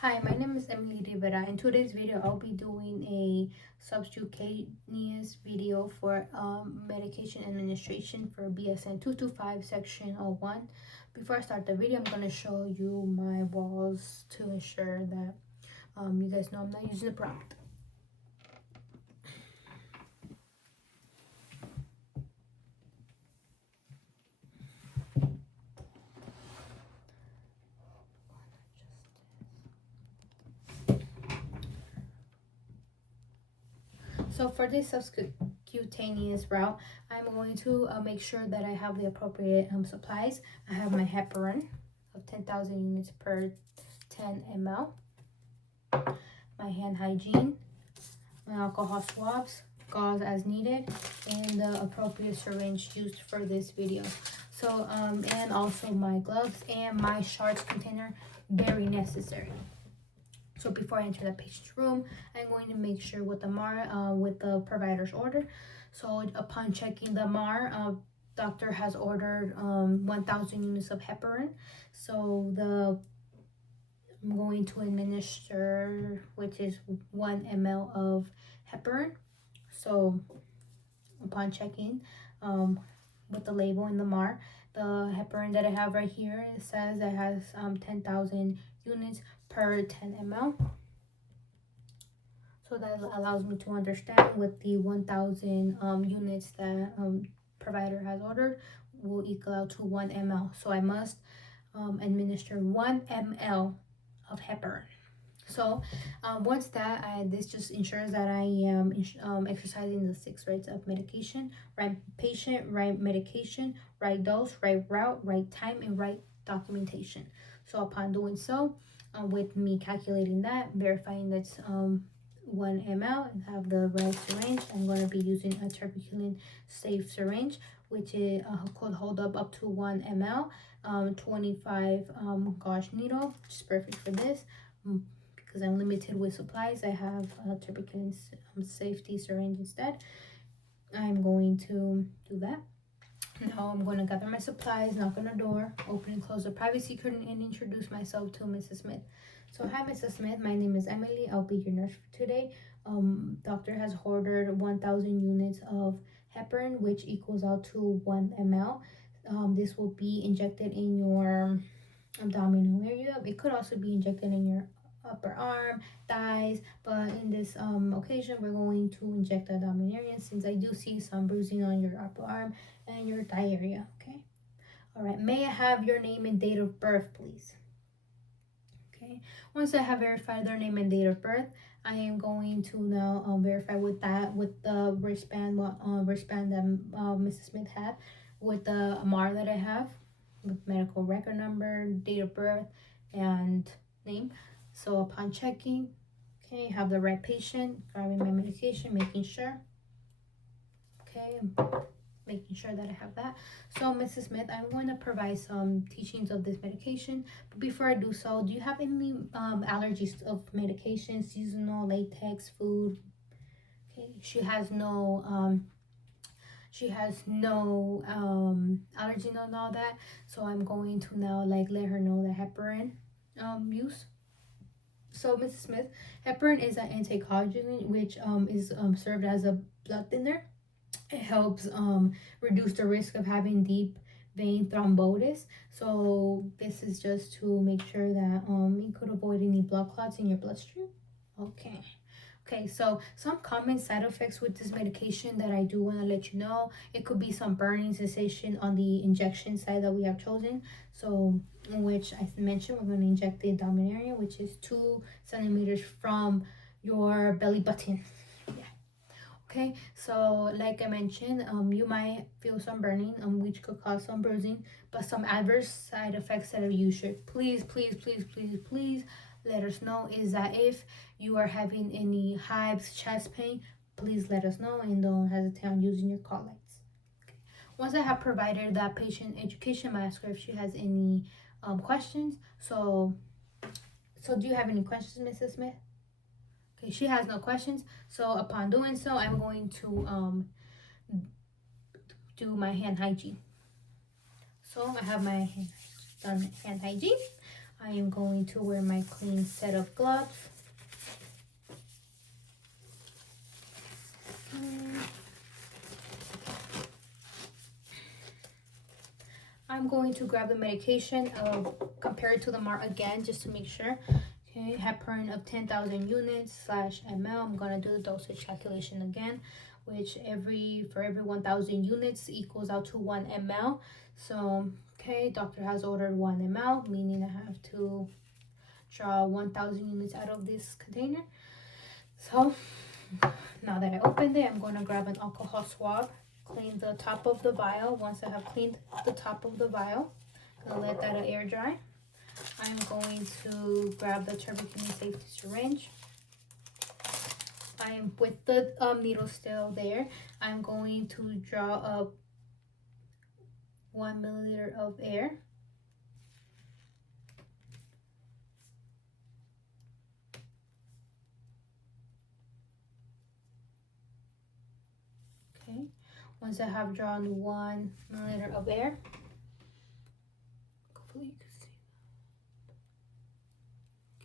Hi, my name is Emily Rivera. In today's video, I'll be doing a subcutaneous video for medication administration for BSN 225 section 01. Before I start the video, I'm going to show you my walls to ensure that you guys know I'm not using a prompt. So for this subcutaneous route, I'm going to make sure that I have the appropriate supplies. I have my heparin of 10,000 units per 10 ml, my hand hygiene, my alcohol swabs, gauze as needed, and the appropriate syringe used for this video. So, and also my gloves and my sharps container, very necessary. So before I enter the patient's room, I'm going to make sure with the MAR, with the provider's order. So upon checking the MAR, doctor has ordered 1,000 units of heparin. So I'm going to administer, which is 1 ml of heparin. So upon checking with the label in the MAR, the heparin that I have right here, it says it has 10,000 units per 10 ml. So that allows me to understand with the 1,000 units that provider has ordered will equal out to 1 ml. So I must administer 1 ml of heparin. So once that, this just ensures that I am exercising the 6 rights of medication: right patient, right medication, right dose, right route, right time, and right documentation. So upon doing so, with me calculating that, verifying that's 1 ml and have the right syringe, I'm going to be using a tuberculin safe syringe, which is could hold up to 1 ml, 25 gauge needle, which is perfect for this. Because I'm limited with supplies, I have a tuberculin safety syringe instead. I'm going to do that. Now I'm going to gather my supplies, knock on the door, open and close the privacy curtain, and introduce myself to Mrs. Smith. So hi, Mrs. Smith. My name is Emily. I'll be your nurse for today. Doctor has ordered 1,000 units of heparin, which equals out to 1 ml. This will be injected in your abdominal area. It could also be injected in your upper arm, thighs, but in this occasion we're going to inject the abdominal area, since I do see some bruising on your upper arm and your thigh area. Okay, all right, may I have your name and date of birth, please? Okay, once I have verified their name and date of birth, I am going to now verify with the wristband that Mrs. Smith had, with the MAR that I have, with medical record number, date of birth, and name. So upon checking, okay, have the right patient, grabbing my medication, making sure. Okay, making sure that I have that. So Mrs. Smith, I'm going to provide some teachings of this medication, but before I do so, do you have any allergies of medication, seasonal, latex, food? Okay, she has no allergy and all that. So I'm going to now let her know the heparin use. So Mrs. Smith, heparin is an anticoagulant, which is served as a blood thinner. It helps reduce the risk of having deep vein thrombosis. So this is just to make sure that you could avoid any blood clots in your bloodstream. Okay, so some common side effects with this medication that I do want to let you know. It could be some burning sensation on the injection site that we have chosen. So, which I mentioned, we're going to inject the abdominal area, which is 2 centimeters from your belly button. Okay, so like I mentioned, you might feel some burning, which could cause some bruising, but some adverse side effects that you should please let us know is that if you are having any hives, chest pain, please let us know and don't hesitate on using your call lights. Okay. Once I have provided that patient education, I ask her if she has any questions. So do you have any questions, Mrs. Smith? Okay, she has no questions. So upon doing so, I'm going to do my hand hygiene. So I have my hand hygiene. I am going to wear my clean set of gloves. I'm going to grab the medication, compare it to the mark again just to make sure. Okay, heparin of 10,000 units / ml. I'm going to do the dosage calculation again, which for every 1,000 units equals out to 1 ml. So, okay, doctor has ordered 1 ml, meaning I have to draw 1,000 units out of this container. So, now that I opened it, I'm going to grab an alcohol swab, clean the top of the vial. Once I have cleaned the top of the vial, I'm going to let that air dry. I'm going to grab the tuberculin safety syringe. I am with the needle still there. I'm going to draw up 1 milliliter of air. Okay. Once I have drawn 1 milliliter of air, hopefully you can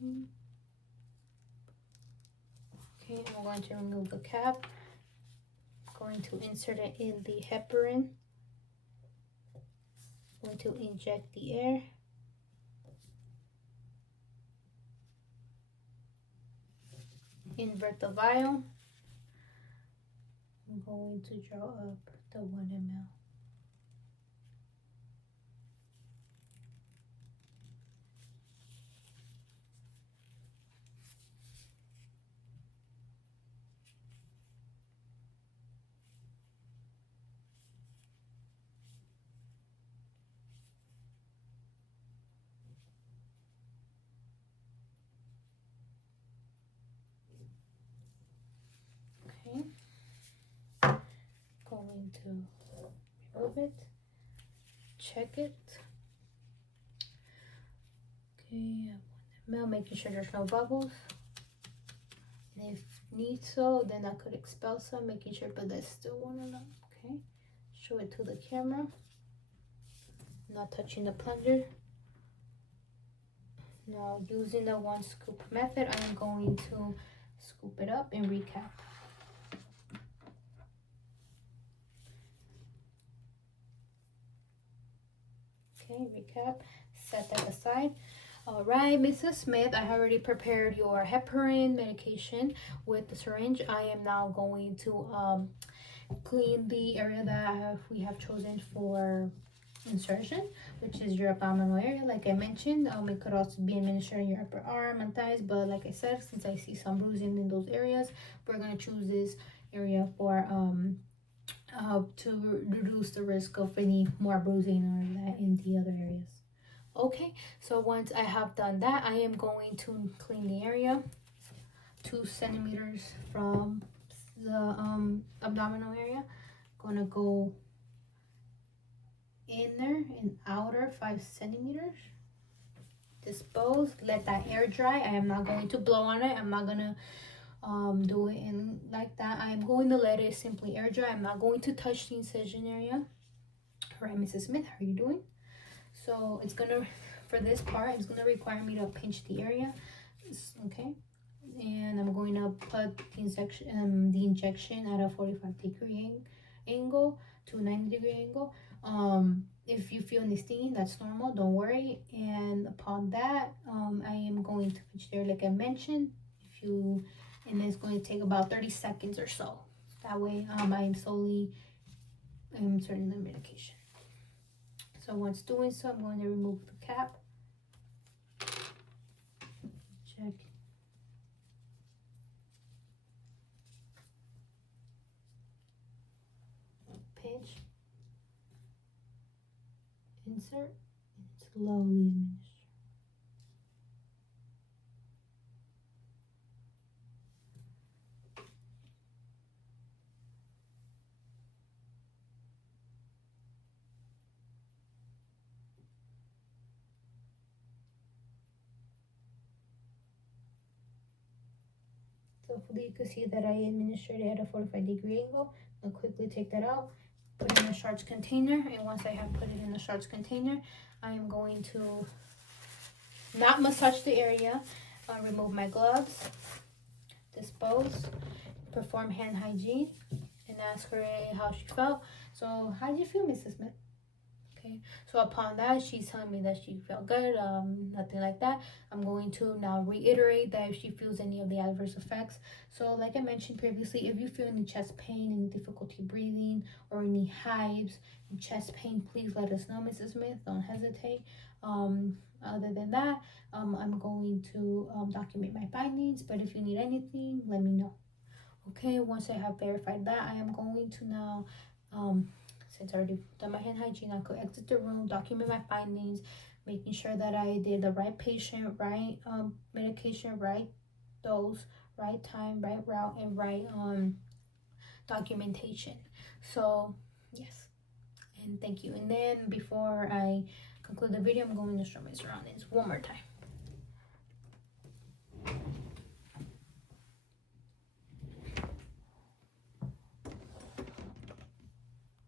see. Okay, I'm going to remove the cap. I'm going to insert it in the heparin. I'm going to inject the air. Invert the vial. I'm going to draw up the 1 ml. Okay. Going to remove it. Check it. Okay, 1 ml, making sure there's no bubbles. And if need so, then I could expel some, making sure, but that's still 1 ml. Okay, show it to the camera. Not touching the plunger. Now, using the 1 scoop method, I'm going to scoop it up and recap. Okay, recap, set that aside. All right, Mrs. Smith, I have already prepared your heparin medication with the syringe. I am now going to clean the area that we have chosen for insertion, which is your abdominal area. Like I mentioned, it could also be administered in your upper arm and thighs, but like I said, since I see some bruising in those areas, we're going to choose this area for to reduce the risk of any more bruising or that in the other areas. Okay, so once I have done that, I am going to clean the area 2 centimeters from the abdominal area. Gonna go inner and outer 5 centimeters. Dispose, let that air dry. I am not going to blow on it. I'm not gonna do it in like that. I am going to let it simply air dry. I'm not going to touch the incision area. All right, Mrs. Smith, how are you doing? So it's gonna, for this part, it's gonna require me to pinch the area. Okay, and I'm going to put the injection at a 45-degree angle to 90-degree angle. If you feel any stinging, that's normal, don't worry. And upon that, I am going to pinch there like I mentioned. And it's going to take about 30 seconds or so. That way, I am slowly inserting the medication. So once doing so, I'm going to remove the cap. Check. Pinch. Insert. And slowly administer. So hopefully you can see that I administered it at a 45-degree angle. I'll quickly take that out, put it in a Sharps container, and once I have put it in the Sharps container, I am going to not massage the area, remove my gloves, dispose, perform hand hygiene, and ask her how she felt. So how did you feel, Mrs. Smith? Okay, so upon that, she's telling me that she felt good, nothing like that. I'm going to now reiterate that if she feels any of the adverse effects. So like I mentioned previously, if you feel any chest pain, any difficulty breathing, or any hives and chest pain, please let us know, Mrs. Smith. Don't hesitate. Other than that, I'm going to document my findings, but if you need anything, let me know. Okay, once I have verified that, I am going to now, since I already done my hand hygiene, I could exit the room, document my findings, making sure that I did the right patient, right medication, right dose, right time, right route, and right documentation. So yes, and thank you. And then before I conclude the video, I'm going to show my surroundings one more time.